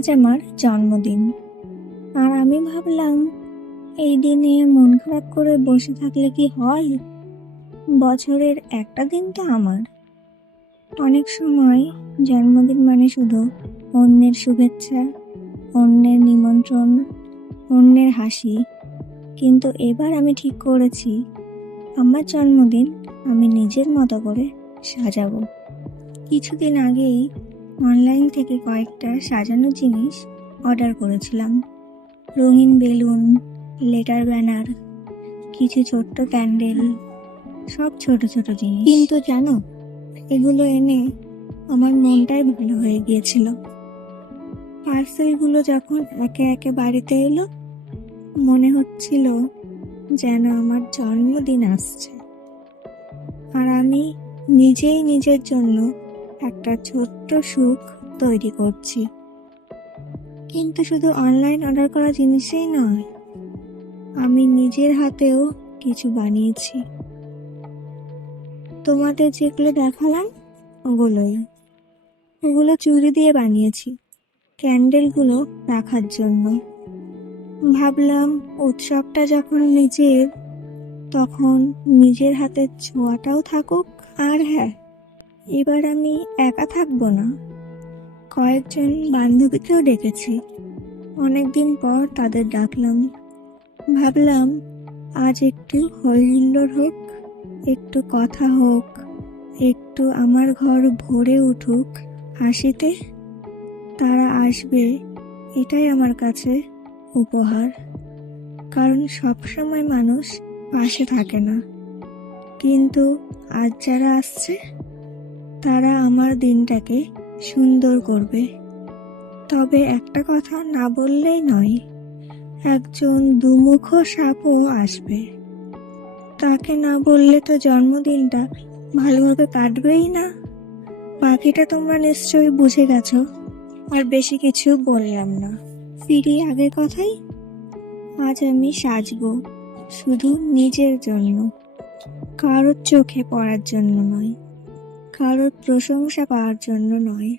আজ আমার জন্মদিন, আর আমি ভাবলাম এই দিনে মন খারাপ করে বসে থাকলে কি হয়। বছরের একটা দিন তো আমার। অনেক সময় জন্মদিন মানে শুধু অন্যের শুভেচ্ছা, অন্যের নিমন্ত্রণ, অন্যের হাসি। কিন্তু এবার আমি ঠিক করেছি আমার জন্মদিন আমি নিজের মতো করে সাজাবো। কিছুদিন আগেই অনলাইন থেকে কয়েকটা সাজানোর জিনিস অর্ডার করেছিলাম। রঙিন বেলুন, লেটার ব্যানার, কিছু ছোট্ট ক্যান্ডেল, সব ছোট ছোট জিনিস। কিন্তু জানো, এগুলো এনে আমার মনটাই ভালো হয়ে গিয়েছিল। পার্সেলগুলো যখন একে একে বাড়িতে এলো, মনে হচ্ছিল যেন আমার জন্মদিন আসছে, আর আমি নিজেই নিজের জন্য একটা ছোট্ট সুখ তৈরি করছি। কিন্তু শুধু অনলাইন অর্ডার করা জিনিসেই নয়, আমি নিজের হাতেও কিছু বানিয়েছি। তোমাদের যেগুলো দেখালাম ওগুলো চুড়ি দিয়ে বানিয়েছি, ক্যান্ডেলগুলো রাখার জন্য। ভাবলাম উৎসবটা যখন নিজের, তখন নিজের হাতের ছোঁয়াটাও থাকুক। আর হ্যাঁ, এবার আমি একা থাকবো না, কয়েকজন বান্ধবীকেও ডেকেছি। অনেকদিন পর তাদের ডাকলাম। ভাবলাম আজ একটু হই হুল্লোড় হোক, একটু কথা হোক, একটু আমার ঘর ভরে উঠুক হাসিতে। তারা আসবে, এটাই আমার কাছে উপহার। কারণ সবসময় মানুষ পাশে থাকে না, কিন্তু আজ যারা আসছে তারা আমার দিনটাকে সুন্দর করবে। তবে একটা কথা না বললেই নয়, একজন দুমুখ সাপও আসবে। তাকে না বললে তো জন্মদিনটা ভালোভাবে কাটবেই না। বাকিটা তোমরা নিশ্চয়ই বুঝে গেছো, আর বেশি কিছু বললাম না। ফিরি আগের কথাই, আজ আমি সাজবো শুধু নিজের জন্য, কারোর চোখে পড়ার জন্য নয়, কারোর প্রশংসা পাওয়ার জন্য নয়।